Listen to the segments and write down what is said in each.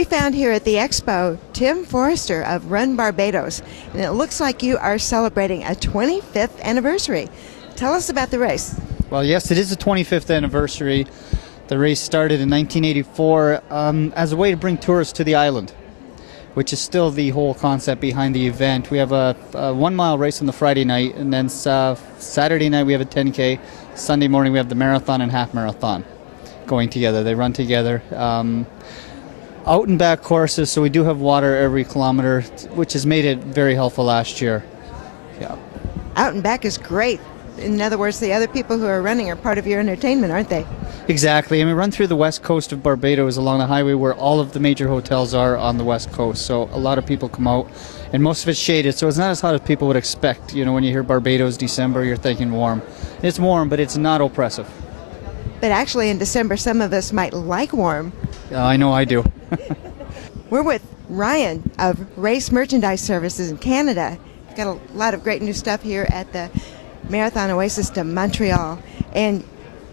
We found here at the Expo Tim Forrester of Run Barbados, and it looks like you are celebrating a 25th anniversary. Tell us about the race. Well, yes, it is the 25th anniversary. The race started in 1984 as a way to bring tourists to the island, which is still the whole concept behind the event. We have a 1 mile race on the Friday night, and then Saturday night we have a 10K. Sunday morning we have the marathon and half marathon going together. They run together. Out and back courses, so we do have water every kilometer, which has made it very helpful last year. Yeah. Out and back is great. In other words, the other people who are running are part of your entertainment, aren't they? Exactly, and we run through the west coast of Barbados along the highway where all of the major hotels are on the west coast, so a lot of people come out, and most of it's shaded, so it's not as hot as people would expect. You know, when you hear Barbados, December, you're thinking warm. It's warm, but it's not oppressive. But actually in December, some of us might like warm. I know I do. We're with Ryan of Race Merchandise Services in Canada. We've got a lot of great new stuff here at the Marathon Oasis de Montreal. And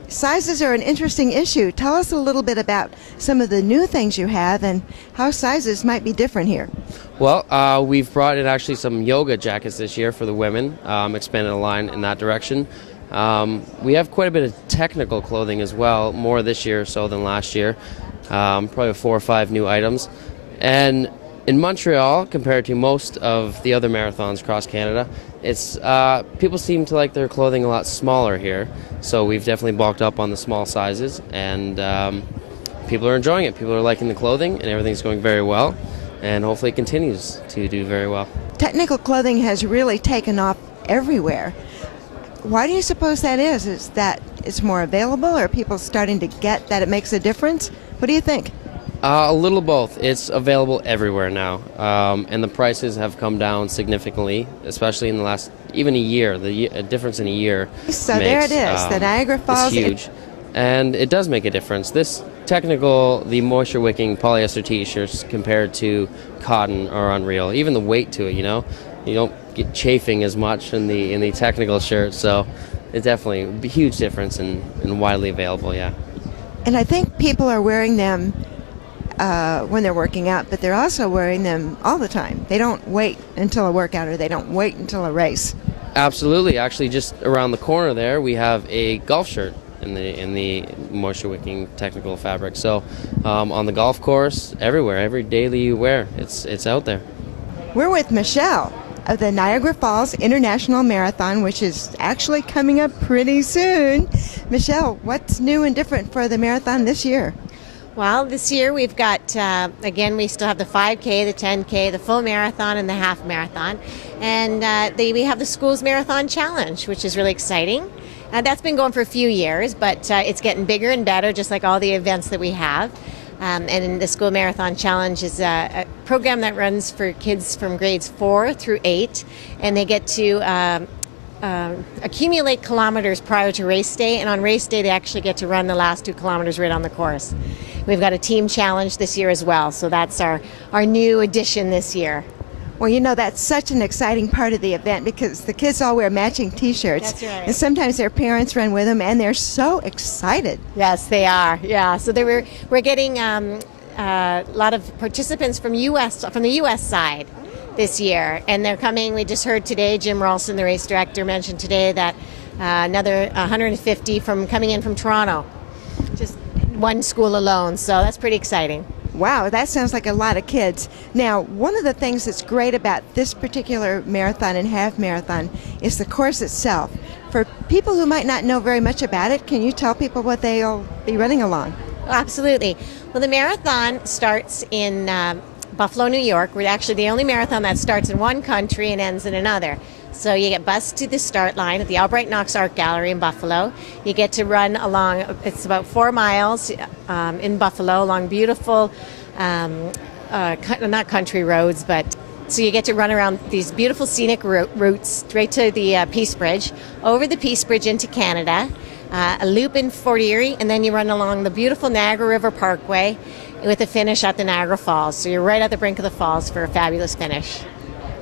sizes are an interesting issue. Tell us a little bit about some of the new things you have and how sizes might be different here. Well, we've brought in actually some yoga jackets this year for the women, expanded the line in that direction. We have quite a bit of technical clothing as well, more this year so than last year. Probably 4 or 5 new items. And in Montreal, compared to most of the other marathons across Canada, it's people seem to like their clothing a lot smaller here. So we've definitely bulked up on the small sizes, and people are enjoying it. People are liking the clothing, and everything's going very well. And hopefully it continues to do very well. Technical clothing has really taken off everywhere. Why do you suppose that is? Is that it's more available, or are people starting to get that it makes a difference? What do you think? A little both. It's available everywhere now, and the prices have come down significantly, especially in the last, even a year. A difference in a year So makes, there it is, the Niagara Falls. It's huge, and it does make a difference. This technical, the moisture-wicking polyester T-shirts compared to cotton are unreal. Even the weight to it, you know, you don't get chafing as much in the technical shirt. So it's definitely a huge difference and widely available. Yeah. And I think people are wearing them when they're working out, but they're also wearing them all the time. They don't wait until a workout, or they don't wait until a race. Absolutely. Actually, just around the corner there, we have a golf shirt in the moisture wicking technical fabric. So on the golf course, everywhere, every daily you wear, it's out there. We're with Michelle of the Niagara Falls International Marathon, which is actually coming up pretty soon. Michelle, what's new and different for the marathon this year? Well, this year we've got, again, we still have the 5K, the 10K, the full marathon, and the half marathon. And we have the Schools Marathon Challenge, which is really exciting. That's been going for a few years, but it's getting bigger and better, just like all the events that we have. And the School Marathon Challenge is a program that runs for kids from grades 4 through 8, and they get to accumulate kilometers prior to race day, and on race day they actually get to run the last 2 kilometers right on the course. We've got a team challenge this year as well, so that's our new addition this year. Well, you know, that's such an exciting part of the event because the kids all wear matching T-shirts. That's right. And sometimes their parents run with them, and they're so excited. Yes, they are. Yeah, so we're getting a lot of participants from the U.S. side this year, and they're coming. We just heard today, Jim Ralston, the race director, mentioned today that another 150 coming in from Toronto, just one school alone. So that's pretty exciting. Wow, that sounds like a lot of kids. Now, one of the things that's great about this particular marathon and half marathon is the course itself. For people who might not know very much about it, can you tell people what they'll be running along? Absolutely. Well, the marathon starts in Buffalo, New York. We're actually the only marathon that starts in one country and ends in another. So you get bused to the start line at the Albright Knox Art Gallery in Buffalo. You get to run along, it's about 4 miles in Buffalo along beautiful, not country roads, but so you get to run around these beautiful scenic routes straight to the Peace Bridge, over the Peace Bridge into Canada, a loop in Fort Erie, and then you run along the beautiful Niagara River Parkway with a finish at the Niagara Falls. So you're right at the brink of the falls for a fabulous finish.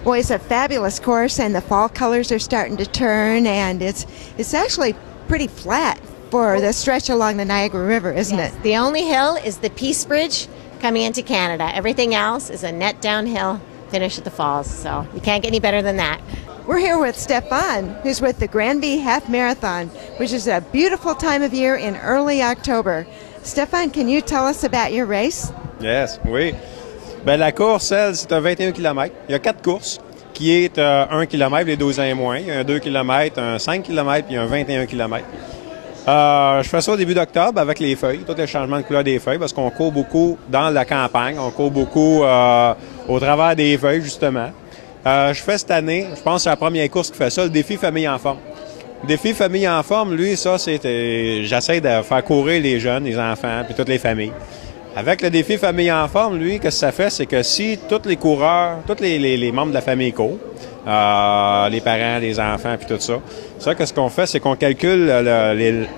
Well, it's a fabulous course, and the fall colors are starting to turn, and it's actually pretty flat for the stretch along the Niagara River, isn't it? The only hill is the Peace Bridge coming into Canada. Everything else is a net downhill finish at the falls, so you can't get any better than that. We're here with Stefan, who's with the Granby Half Marathon, which is a beautiful time of year in early October. Stefan, can you tell us about your race? Yes, oui. Ben, la course, elle, c'est un 21 km. Il y a 4 courses, qui est 1 km, les 12 ans et moins. Il y a un 2 km, un 5 km et un 21 km. Je fais ça au début d'octobre avec les feuilles, tous les changements de couleur des feuilles, parce qu'on court beaucoup dans la campagne, on court beaucoup au travers des feuilles, justement. Je fais cette année, je pense que c'est la première course qui fait ça, le défi Famille en forme. Le défi Famille en forme, lui, ça, c'est j'essaie de faire courir les jeunes, les enfants, puis toutes les familles. Avec le défi Famille en forme, lui, qu'est-ce que ça fait? C'est que si tous les coureurs, tous les membres de la famille courent, les parents, les enfants, puis tout ça, ça, qu'est-ce qu'on fait? C'est qu'on calcule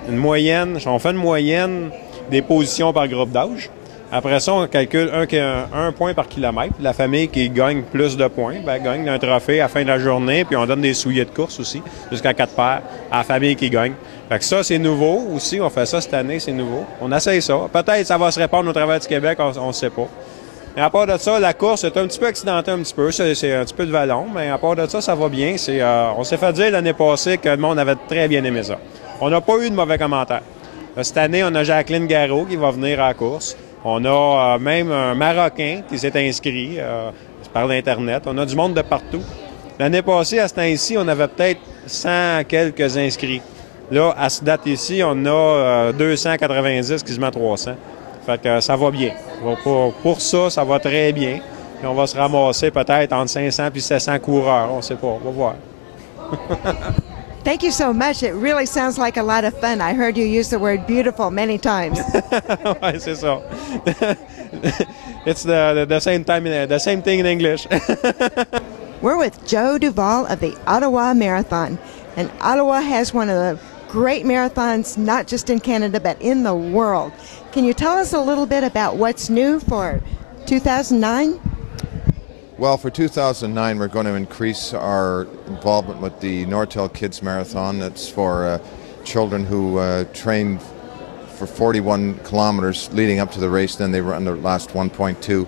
une moyenne, on fait une moyenne des positions par groupe d'âge. Après ça, on calcule un point par kilomètre. La famille qui gagne plus de points, ben, gagne un trophée à la fin de la journée, puis on donne des souliers de course aussi, jusqu'à 4 paires à la famille qui gagne. Fait que ça, c'est nouveau aussi. On fait ça cette année, c'est nouveau. On essaye ça. Peut-être ça va se répandre au travers du Québec, on ne sait pas. Mais à part de ça, la course est un petit peu accidentée un petit peu. C'est un petit peu de vallon, mais à part de ça, ça va bien. On s'est fait dire l'année passée que le monde avait très bien aimé ça. On n'a pas eu de mauvais commentaires. Cette année, on a Jacqueline Garot qui va venir à la course. On a même un Marocain qui s'est inscrit par l'Internet. On a du monde de partout. L'année passée, à ce temps-ci, on avait peut-être 100 quelques inscrits. Là, à cette date ici, on a 290, quasiment 300. Fait que ça va bien. Pour ça, ça va très bien. Et on va se ramasser peut-être entre 500 et 700 coureurs. On ne sait pas. On va voir. Thank you so much. It really sounds like a lot of fun. I heard you use the word beautiful many times. Oui, c'est ça. It's the same time, the same thing in English. We're with Joe Duval of the Ottawa Marathon. And Ottawa has one of the great marathons, not just in Canada, but in the world. Can you tell us a little bit about what's new for 2009? Well, for 2009, we're going to increase our involvement with the Nortel Kids Marathon. That's for children who train for 41 kilometers leading up to the race. Then they run their last 1.2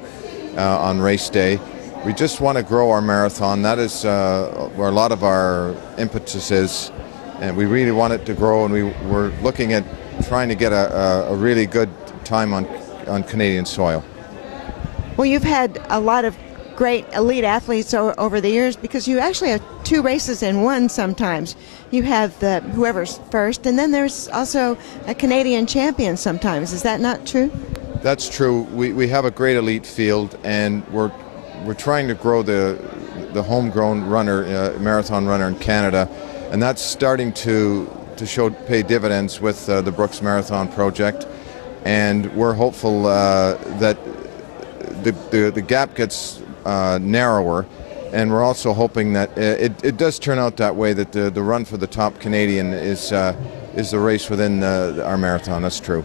on race day. We just want to grow our marathon. That is where a lot of our impetus is. And we really want it to grow, and we're looking at trying to get a really good time on Canadian soil. Well, you've had a lot of great elite athletes over the years, because you actually have 2 races in one sometimes. You have whoever's first, and then there's also a Canadian champion sometimes. Is that not true? That's true. We have a great elite field, and we're trying to grow the homegrown runner, marathon runner in Canada, and that's starting to pay dividends with the Brooks Marathon Project, and we're hopeful that the gap gets narrower, and we're also hoping that it does turn out that way, that the run for the top Canadian is the race within our marathon. That's true.